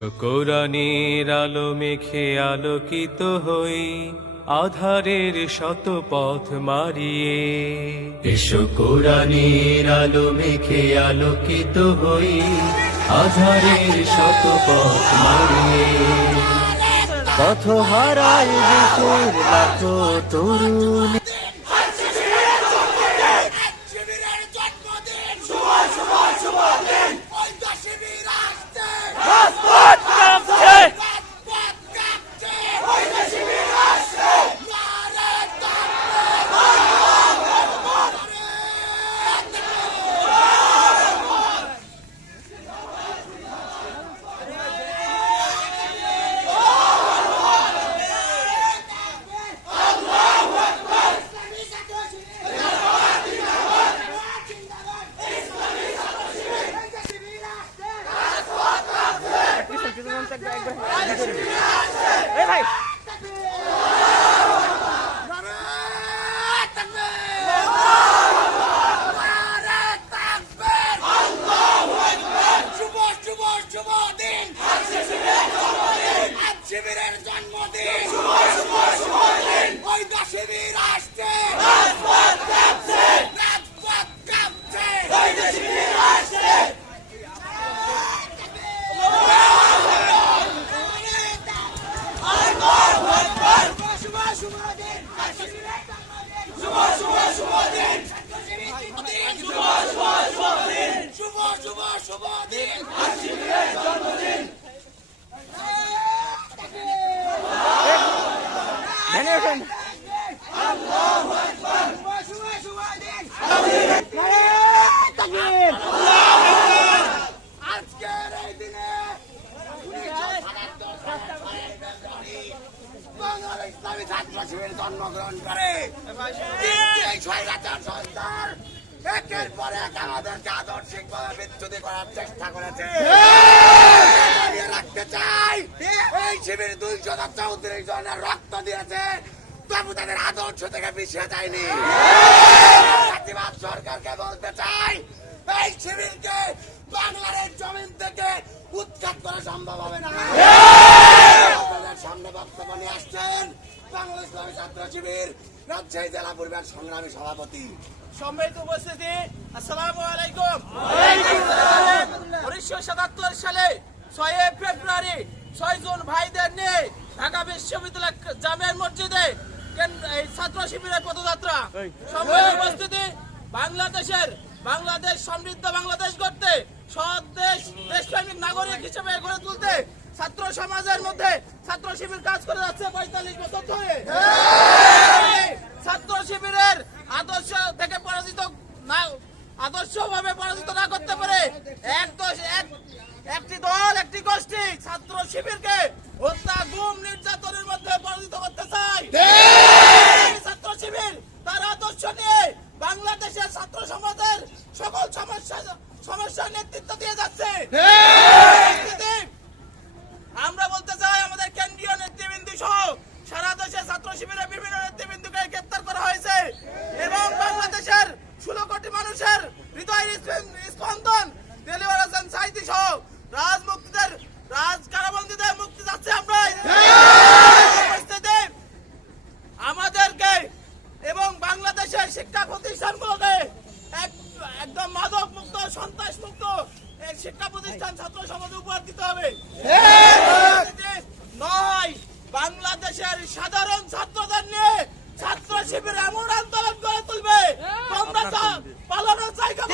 কোরআনের আলো মেখে আলোকিত হই, আধারের শত পথ মারিয়ে। এসো কোরআনের আলো মেখে আলোকিত হই, আধারের শত পথ মারিয়ে। পথ হারায় দেশের লাখো তরুণ, জন্মগ্রহণ করে একের পর এক আমাদেরকে আদর্শিকভাবে বিচ্যুতি করার চেষ্টা করেছে। রাখতে চাই এই শিবির 234 জনের রক্ত দিয়েছে, তবু তাদের আদর্শ থেকে পিছিয়ে যায়নি। জাতিবাদ সরকারকে বলতে চাই এই শিবিরকে বাংলার এই জমিন থেকে উৎখাত করা সম্ভব হবে না। সামনে বক্তব্য নিয়ে আসছেন বাংলাদেশ ইসলামী ছাত্র শিবির রাজশাহী জেলা পরিবার সংগ্রামী সভাপতি। সম্মানিত উপস্থিতি, আসসালামু আলাইকুম। 1977 সালে 6 ফেব্রুয়ারি 6 জুন ভাইদের নিয়ে ঢাকা বিশ্ববিদ্যালয় জামিয়া মসজিদে এই ছাত্র শিবিরের পদযাত্রা। সম্মানিত উপস্থিতি, বাংলাদেশ সমৃদ্ধ বাংলাদেশ গড়তে, সৎ দেশপ্রেমিক নাগরিক হিসেবে গড়ে তুলতে ছাত্র সমাজের মধ্যে ছাত্র শিবির কাজ করে যাচ্ছে 45 বছর ধরে। ছাত্র শিবিরের আদর্শভাবে পরাজিত না করতে পারে একটি দল, একটি গোষ্ঠী ছাত্র শিবিরকে হত্যা, গুম, নির্যাতনের মধ্যে পরাজিত করতে চায়। ছাত্র শিবির তার আদর্শ নিয়ে বাংলাদেশের ছাত্র সমাজের সকল সমস্যার নেতৃত্ব দিয়ে যাচ্ছে। আমরা বলতে চাই আমাদের কেন্দ্রীয় নেতৃবৃন্দ সহ সারা দেশে ছাত্র শিবিরের বিভিন্ন নেতৃবৃন্দকে গ্রেপ্তার করা হয়েছে এবং বাংলাদেশের 16 কোটি মানুষের হৃদয়ের স্পন্দন দেলোয়ার হোসেন সাঈদী সহ কারাবন্দীদের মুক্তি যাচ্ছে। আমরা আমাদেরকে এবং বাংলাদেশের শিক্ষা প্রতিষ্ঠানগুলোকে একদম মাদক মুক্ত, সন্ত্রাস মুক্ত শিক্ষা প্রতিষ্ঠান ছাত্র সমাজে উপহার দিতে হবে। নয়, বাংলাদেশের সাধারণ ছাত্রদের নিয়ে ছাত্র শিবির এমন আন্দোলন গড়ে তুলবে তোমরা পালানোর জায়গা